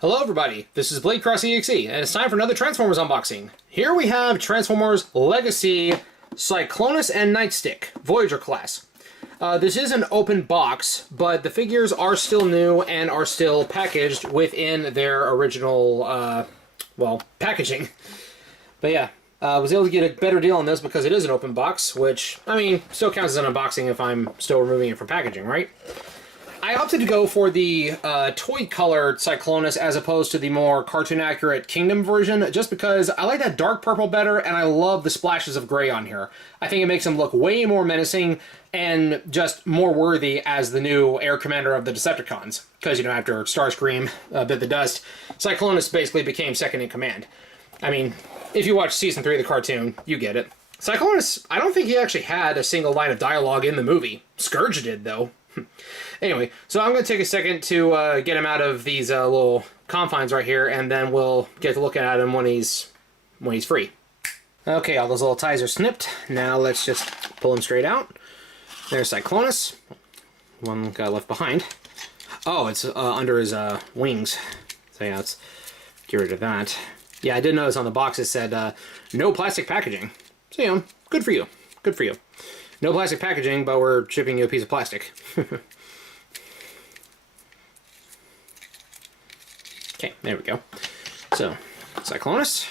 Hello everybody, this is BladeCross EXE, and it's time for another Transformers unboxing. Here we have Transformers Legacy Cyclonus and Nightstick, Voyager class. This is an open box, but the figures are still new and are still packaged within their original, packaging. But yeah, I was able to get a better deal on this because it is an open box, which, I mean, still counts as an unboxing if I'm still removing it from packaging, right? I opted to go for the toy-colored Cyclonus as opposed to the more cartoon-accurate Kingdom version, just because I like that dark purple better, and I love the splashes of gray on here. I think it makes him look way more menacing and just more worthy as the new Air Commander of the Decepticons. Because, you know, after Starscream bit the dust, Cyclonus basically became second in command. I mean, if you watch Season 3 of the cartoon, you get it. Cyclonus, I don't think he actually had a single line of dialogue in the movie. Scourge did, though. Anyway, so I'm going to take a second to get him out of these little confines right here, and then we'll get to looking at him when he's free. Okay, all those little ties are snipped. Now let's just pull him straight out. There's Cyclonus. One got left behind. Oh, it's under his wings. So yeah, let's get rid of that. Yeah, I did notice on the box it said no plastic packaging. So, you know, good for you. Good for you. No plastic packaging, but we're shipping you a piece of plastic. Okay, there we go. So, Cyclonus.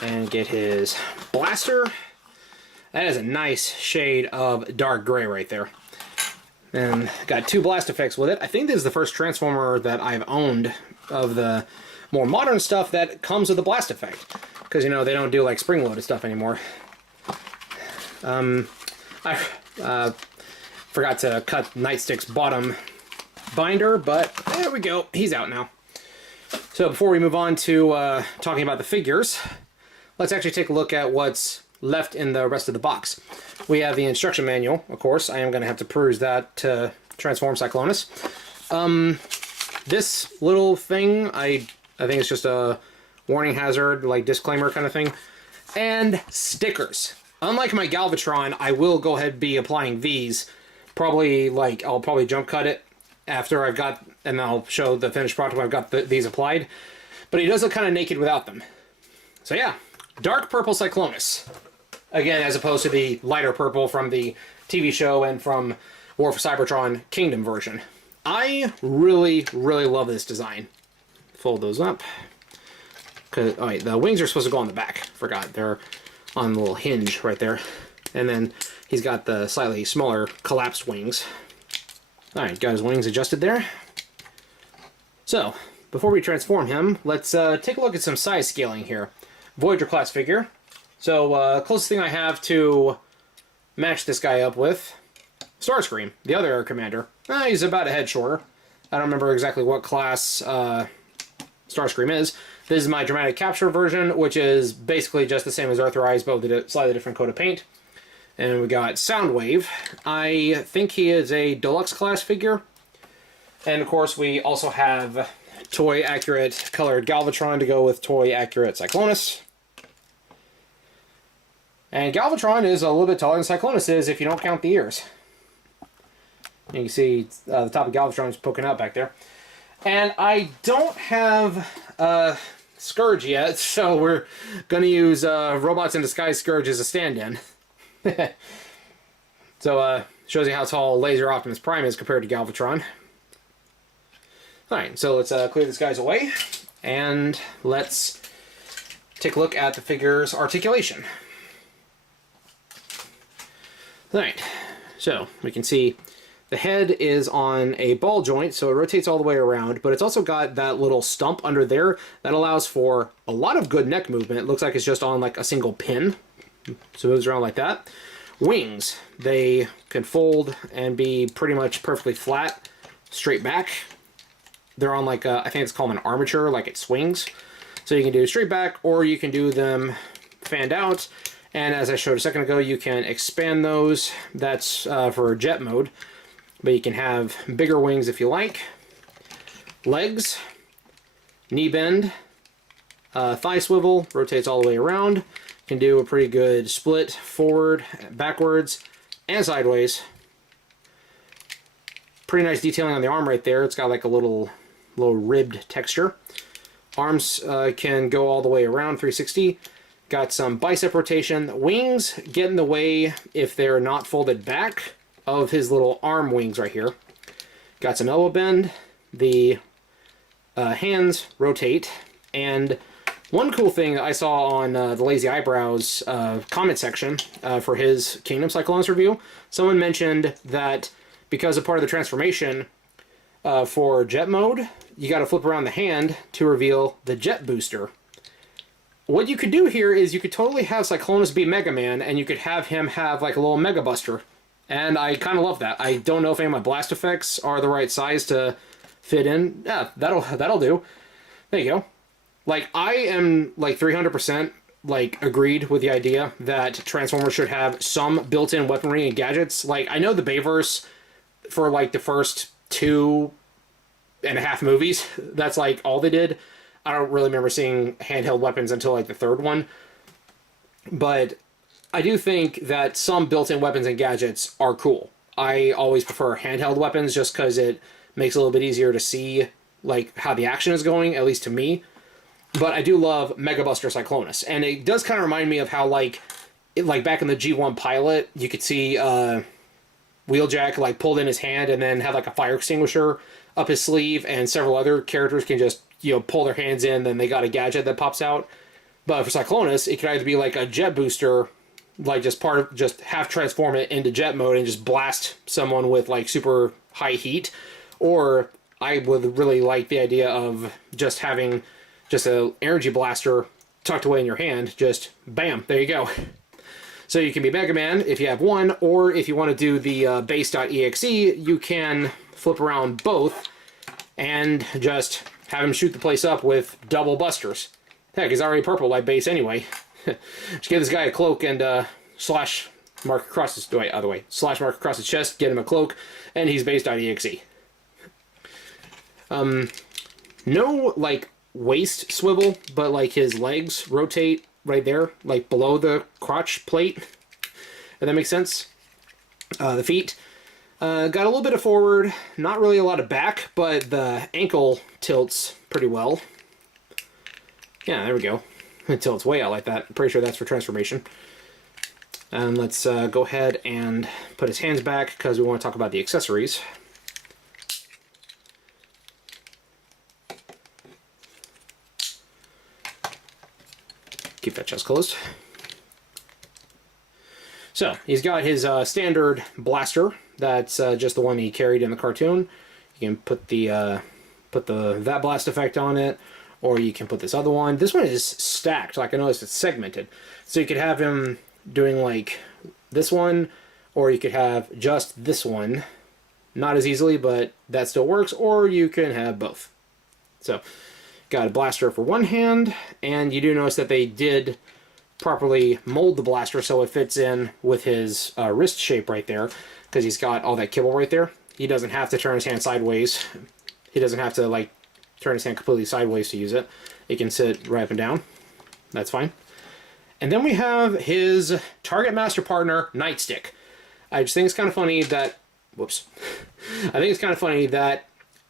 And get his blaster. That is a nice shade of dark gray right there. And got two blast effects with it. I think this is the first Transformer that I've owned of the more modern stuff that comes with a blast effect. Because, you know, they don't do, like, spring-loaded stuff anymore. I forgot to cut Nightstick's bottom binder, but there we go. He's out now. So before we move on to talking about the figures, let's actually take a look at what's left in the rest of the box. We have the instruction manual, of course. I am going to have to peruse that to transform Cyclonus. This little thing, I think it's just a warning hazard, like disclaimer kind of thing. And stickers. Unlike my Galvatron, I will go ahead and be applying these. I'll probably jump cut it after I've got, and I'll show the finished product when I've got these applied. But he does look kind of naked without them. So yeah, dark purple Cyclonus. Again, as opposed to the lighter purple from the TV show and from War for Cybertron Kingdom version. I really, really love this design. Fold those up. Oh wait, the wings are supposed to go on the back. Forgot, they're on the little hinge right there. And then he's got the slightly smaller collapsed wings. Alright, got his wings adjusted there. So, before we transform him, let's take a look at some size scaling here. Voyager class figure. So, closest thing I have to match this guy up with, Starscream, the other Air Commander. He's about a head shorter. I don't remember exactly what class Starscream is. This is my dramatic capture version, which is basically just the same as Earthrise, but with a slightly different coat of paint. And we got Soundwave. I think he is a deluxe class figure. And of course we also have toy accurate colored Galvatron to go with toy accurate Cyclonus. And Galvatron is a little bit taller than Cyclonus is if you don't count the ears. You can see the top of Galvatron is poking out back there. And I don't have Scourge yet, so we're going to use Robots in Disguise Scourge as a stand-in. So, shows you how tall Laser Optimus Prime is compared to Galvatron. Alright, so let's clear these guys away, and let's take a look at the figure's articulation. Alright, so we can see the head is on a ball joint, so it rotates all the way around, but it's also got that little stump under there that allows for a lot of good neck movement. It looks like it's just on like a single pin, so it moves around like that. Wings, they can fold and be pretty much perfectly flat, straight back. They're on like I think it's called an armature, like it swings. So you can do straight back, or you can do them fanned out. And as I showed a second ago, you can expand those. That's for jet mode. But you can have bigger wings if you like. Legs, knee bend, thigh swivel, rotates all the way around. Can do a pretty good split forward, backwards, and sideways. Pretty nice detailing on the arm right there. It's got like a little little ribbed texture. Arms can go all the way around 360. Got some bicep rotation. Wings get in the way if they're not folded back of his little arm wings right here. Got some elbow bend. The hands rotate. And one cool thing that I saw on the Lazy Eyebrows comment section for his Kingdom Cyclonus review, someone mentioned that because of part of the transformation for jet mode, you got to flip around the hand to reveal the jet booster. What you could do here is you could totally have Cyclonus be Mega Man, and you could have him have like a little Mega Buster. And I kind of love that. I don't know if any of my blast effects are the right size to fit in. Yeah, that'll do. There you go. Like, I am like 300% like agreed with the idea that Transformers should have some built-in weaponry and gadgets. Like, I know the Bayverse for like the first 2.5 movies, that's like all they did. I don't really remember seeing handheld weapons until like the third one. But I do think that some built-in weapons and gadgets are cool. I always prefer handheld weapons just because it makes it a little bit easier to see like how the action is going, at least to me. But I do love Mega Buster Cyclonus. And it does kind of remind me of how like back in the G1 pilot, you could see Wheeljack like pulled in his hand and then had like a fire extinguisher up his sleeve, and several other characters can just, you know, pull their hands in, then they got a gadget that pops out. But for Cyclonus, it could either be like a jet booster, like just half transform it into jet mode and just blast someone with like super high heat, or I would really like the idea of just having just a energy blaster tucked away in your hand, just bam, there you go. So you can be Mega Man if you have one, or if you want to do the base.exe, you can flip around both and just have him shoot the place up with double busters. Heck, he's already purple like base anyway. Just give this guy a cloak and slash mark across his other way. Slash mark across his chest, get him a cloak, and he's base.exe. No like waist swivel, but like his legs rotate right there, like below the crotch plate. If that makes sense. The feet got a little bit of forward, not really a lot of back, but the ankle tilts pretty well. Yeah, there we go. It tilts way out like that. I'm pretty sure that's for transformation. And let's go ahead and put his hands back because we want to talk about the accessories. Keep that chest closed. So, he's got his standard blaster. That's just the one he carried in the cartoon. You can put that blast effect on it, or you can put this other one. This one is stacked. Like I noticed it's segmented. So you could have him doing like this one, or you could have just this one. Not as easily, but that still works. Or you can have both. So, got a blaster for one hand, and you do notice that they did properly mold the blaster so it fits in with his wrist shape right there, because he's got all that kibble right there. He doesn't have to turn his hand sideways. He doesn't have to like turn his hand completely sideways to use it. It can sit right up and down. That's fine. And then we have his Target Master partner, Nightstick. I just think it's kind of funny that... Whoops. I think it's kind of funny that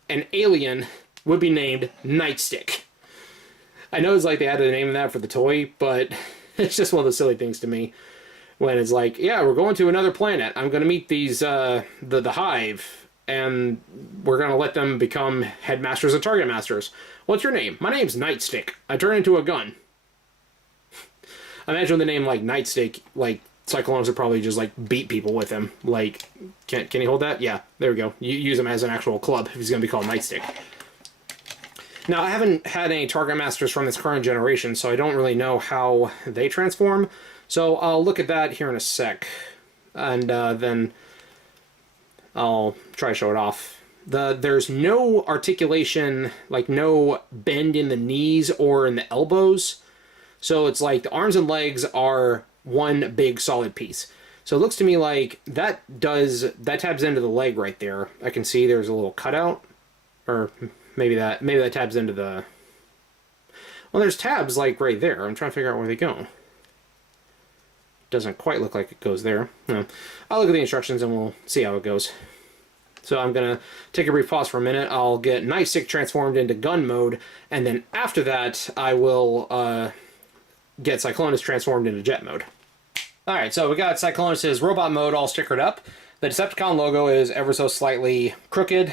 an alien would be named Nightstick. I know it's like they added a name in that for the toy, but it's just one of those silly things to me. When it's like, yeah, we're going to another planet. I'm going to meet these, the Hive, and we're going to let them become headmasters and target masters. What's your name? My name's Nightstick. I turn into a gun. I imagine with the name like Nightstick, like Cyclonus would probably just like beat people with him. Like, can he hold that? Yeah, there we go. You use him as an actual club if he's going to be called Nightstick. Now, I haven't had any Target Masters from this current generation, so I don't really know how they transform. So I'll look at that here in a sec, and then I'll try to show it off. There's no articulation, like no bend in the knees or in the elbows. So it's like the arms and legs are one big solid piece. So it looks to me like that tabs into the leg right there. I can see there's a little cutout, or maybe that tabs into the... Well, there's tabs like right there. I'm trying to figure out where they go. Doesn't quite look like it goes there. No. I'll look at the instructions and we'll see how it goes. So I'm going to take a brief pause for a minute. I'll get Nightstick transformed into gun mode, and then after that, I will get Cyclonus transformed into jet mode. Alright, so we got Cyclonus' robot mode all stickered up. The Decepticon logo is ever so slightly crooked.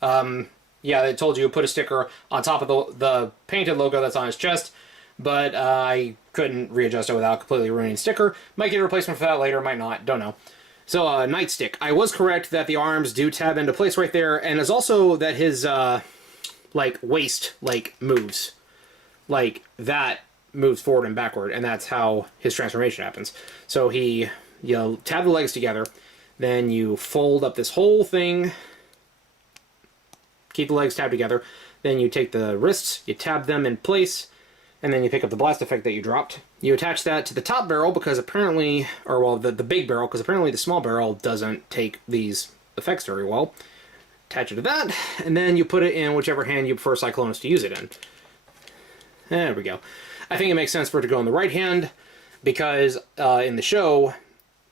Yeah, they told you to put a sticker on top of the painted logo that's on his chest, but I couldn't readjust it without completely ruining the sticker. Might get a replacement for that later, might not, don't know. So, Nightstick. I was correct that the arms do tab into place right there, and there's also that his, like, waist, like, moves. Like, that moves forward and backward, and that's how his transformation happens. So you tab the legs together, then you fold up this whole thing, keep the legs tabbed together, then you take the wrists, you tab them in place, and then you pick up the blast effect that you dropped. You attach that to the top barrel because apparently, or well, the big barrel, because apparently the small barrel doesn't take these effects very well. Attach it to that, and then you put it in whichever hand you prefer Cyclonus to use it in. There we go. I think it makes sense for it to go in the right hand, because in the show,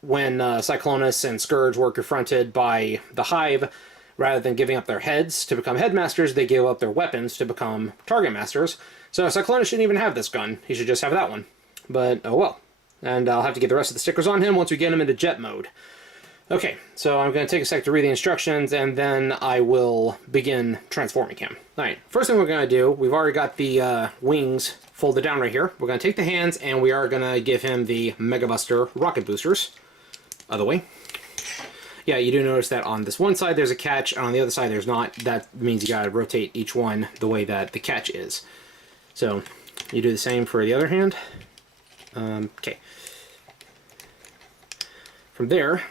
when Cyclonus and Scourge were confronted by the Hive, rather than giving up their heads to become headmasters, they gave up their weapons to become target masters. So Cyclonus shouldn't even have this gun. He should just have that one. But, oh well. And I'll have to get the rest of the stickers on him once we get him into jet mode. Okay, so I'm going to take a sec to read the instructions, and then I will begin transforming him. Alright, first thing we're going to do, we've already got the wings folded down right here. We're going to take the hands, and we are going to give him the Mega Buster rocket boosters. Other way. Yeah, you do notice that on this one side there's a catch, and on the other side there's not. That means you gotta rotate each one the way that the catch is. So, you do the same for the other hand. Okay. From there,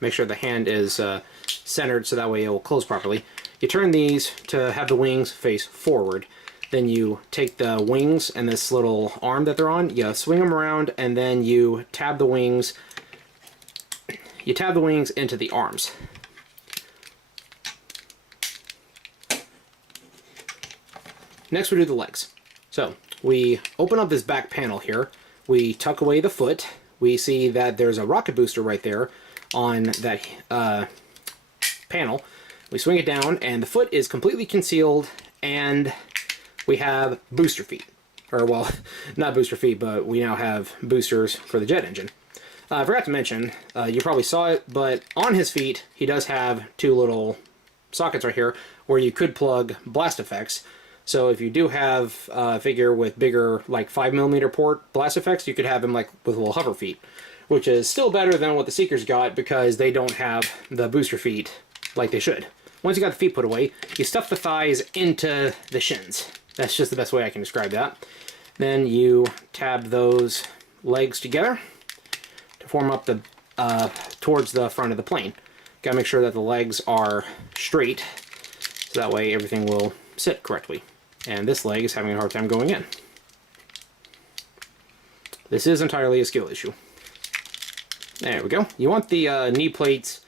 make sure the hand is centered so that way it will close properly. You turn these to have the wings face forward. Then you take the wings and this little arm that they're on, you swing them around, and then you tab the wings. You tab the wings into the arms. Next we do the legs. So, we open up this back panel here. We tuck away the foot. We see that there's a rocket booster right there on that panel. We swing it down, and the foot is completely concealed, and we have booster feet. Or, well, not booster feet, but we now have boosters for the jet engine. I forgot to mention, you probably saw it, but on his feet, he does have two little sockets right here where you could plug blast effects. So if you do have a figure with bigger, like 5mm port blast effects, you could have him like with little hover feet, which is still better than what the Seekers got because they don't have the booster feet like they should. Once you got the feet put away, you stuff the thighs into the shins. That's just the best way I can describe that. Then you tab those legs together to form up the towards the front of the plane. Gotta make sure that the legs are straight, so that way everything will sit correctly. And this leg is having a hard time going in. This is entirely a skill issue. There we go. You want the knee plates,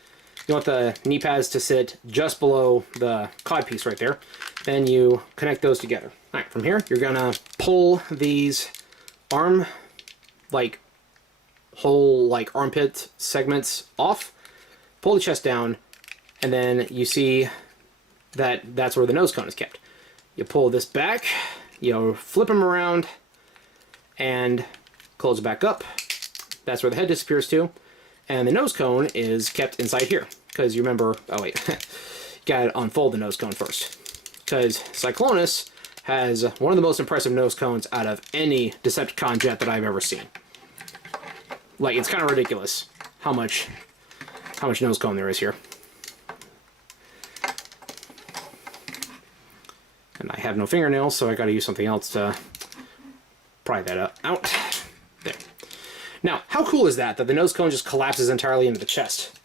you want the knee pads to sit just below the cod piece right there. Then you connect those together. Alright, from here, you're gonna pull these arm, like, whole, like, armpit segments off, pull the chest down, and then you see that that's where the nose cone is kept. You pull this back, you flip them around, and close it back up. That's where the head disappears to. And the nose cone is kept inside here. Because you remember, oh wait, you gotta unfold the nose cone first. Because Cyclonus has one of the most impressive nose cones out of any Decepticon jet that I've ever seen. Like, it's kind of ridiculous how much nose cone there is here. And I have no fingernails, so I gotta use something else to pry that out. There. Now, how cool is that the nose cone just collapses entirely into the chest?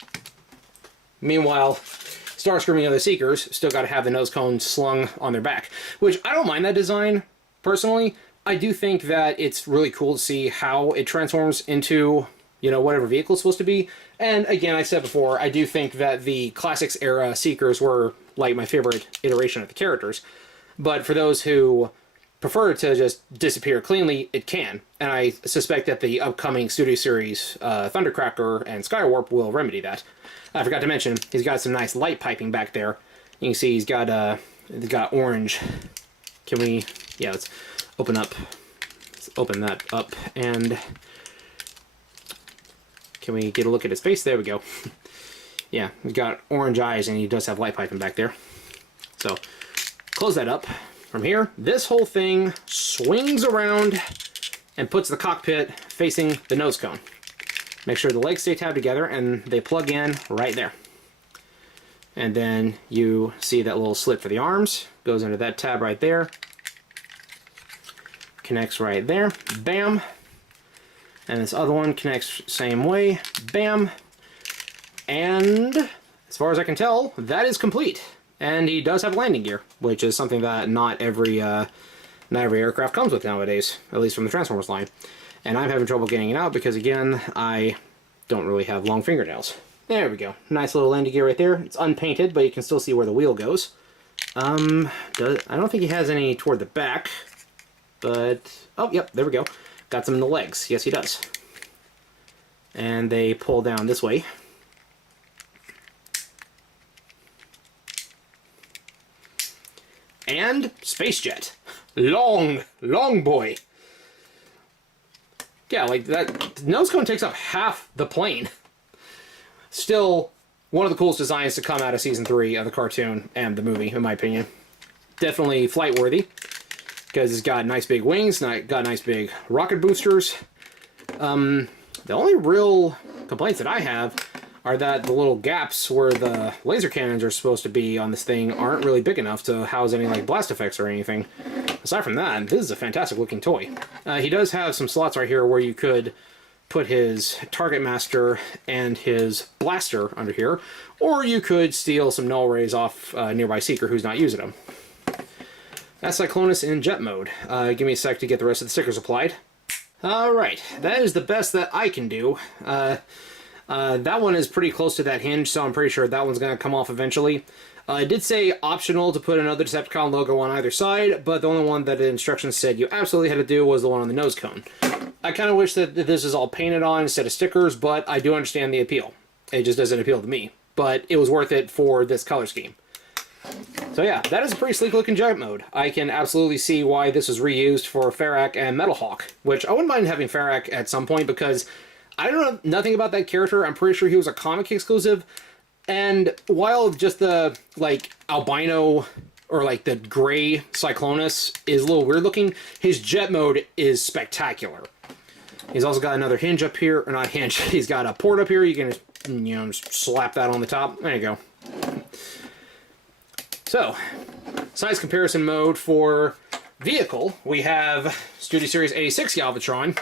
Meanwhile, Starscream and the other Seekers still gotta have the nose cone slung on their back. Which, I don't mind that design, personally. I do think that it's really cool to see how it transforms into, you know, whatever vehicle it's supposed to be. And again, I said before, I do think that the Classics era Seekers were, like, my favorite iteration of the characters. But for those who prefer to just disappear cleanly, it can. And I suspect that the upcoming Studio Series Thundercracker and Skywarp will remedy that. I forgot to mention, he's got some nice light piping back there. You can see he's got orange. Can we, yeah, let's open that up, and can we get a look at his face? There we go. Yeah, he's got orange eyes, and he does have light piping back there. So, close that up. From here, this whole thing swings around and puts the cockpit facing the nose cone. Make sure the legs stay tabbed together, and they plug in right there. And then you see that little slit for the arms, goes into that tab right there, connects right there, bam. And this other one connects same way, bam. And as far as I can tell, that is complete. And he does have landing gear, which is something that not every aircraft comes with nowadays, at least from the Transformers line. And I'm having trouble getting it out because, again, I don't really have long fingernails. There we go. Nice little landing gear right there. It's unpainted, but you can still see where the wheel goes. I don't think he has any toward the back, but... oh, yep, there we go. Got some in the legs. Yes, he does. And they pull down this way. And Space Jet. Long boy. Yeah, like that. The nose cone takes up half the plane. Still, one of the coolest designs to come out of Season 3 of the cartoon and the movie, in my opinion. Definitely flight-worthy, because it's got nice big wings, got nice big rocket boosters. The only real complaints that I have are that the little gaps where the laser cannons are supposed to be on this thing aren't really big enough to house any like blast effects or anything. Aside from that, this is a fantastic looking toy. He does have some slots right here where you could put his target master and his blaster under here, or you could steal some null rays off a nearby seeker who's not using them. That's Cyclonus in jet mode. Give me a sec to get the rest of the stickers applied. Alright, that is the best that I can do. That one is pretty close to that hinge, so I'm pretty sure that one's going to come off eventually. It did say optional to put another Decepticon logo on either side, but the only one that the instructions said you absolutely had to do was the one on the nose cone. I kind of wish that this is all painted on instead of stickers, but I do understand the appeal. It just doesn't appeal to me. But it was worth it for this color scheme. So yeah, that is a pretty sleek looking jet mode. I can absolutely see why this was reused for Ferrac and Metal Hawk, which I wouldn't mind having Ferrac at some point because I don't know nothing about that character. I'm pretty sure he was a comic exclusive. And while just the, like, albino, or, like, the gray Cyclonus is a little weird looking, his jet mode is spectacular. He's also got another hinge up here, or not hinge, he's got a port up here. You can, you know, just slap that on the top. There you go. So, size comparison mode for vehicle, we have Studio Series 86 Galvatron,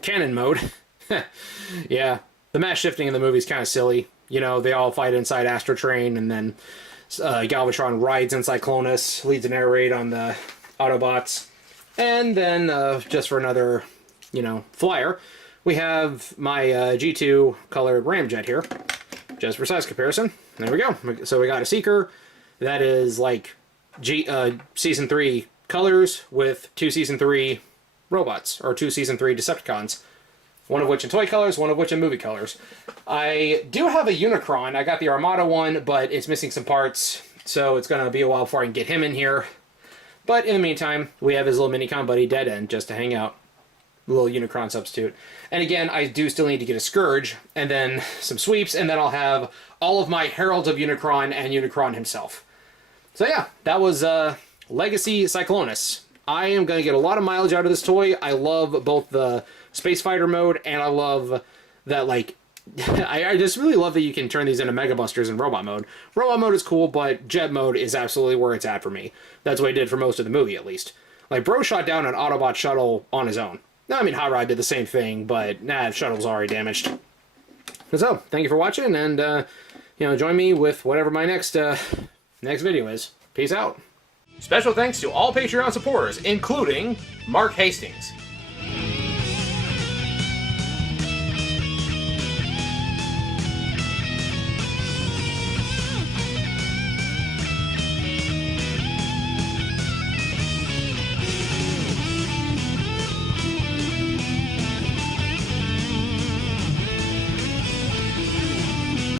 cannon mode. Yeah, the mass shifting in the movie is kind of silly. You know, they all fight inside Astrotrain, and then Galvatron rides in Cyclonus, leads an air raid on the Autobots. And then, just for another, you know, flyer, we have my G2 colored Ramjet here, just for size comparison. There we go. So we got a Seeker that is like Season 3 colors with 2 Season 3 robots, or 2 Season 3 Decepticons. One of which in toy colors, one of which in movie colors. I do have a Unicron. I got the Armada one, but it's missing some parts, so it's going to be a while before I can get him in here. But in the meantime, we have his little Minicon buddy Dead End just to hang out. A little Unicron substitute. And again, I do still need to get a Scourge, and then some sweeps, and then I'll have all of my Heralds of Unicron and Unicron himself. So yeah, that was Legacy Cyclonus. I am going to get a lot of mileage out of this toy. I love both the Space Fighter mode, and I love that, like, I just really love that you can turn these into Mega Busters in Robot mode. Robot mode is cool, but Jet mode is absolutely where it's at for me. That's what he did for most of the movie, at least. Like, Bro shot down an Autobot shuttle on his own. Now, I mean, Hot Rod did the same thing, but, nah, the shuttle's already damaged. So, thank you for watching, and, you know, join me with whatever my next video is. Peace out. Special thanks to all Patreon supporters, including Mark Hastings,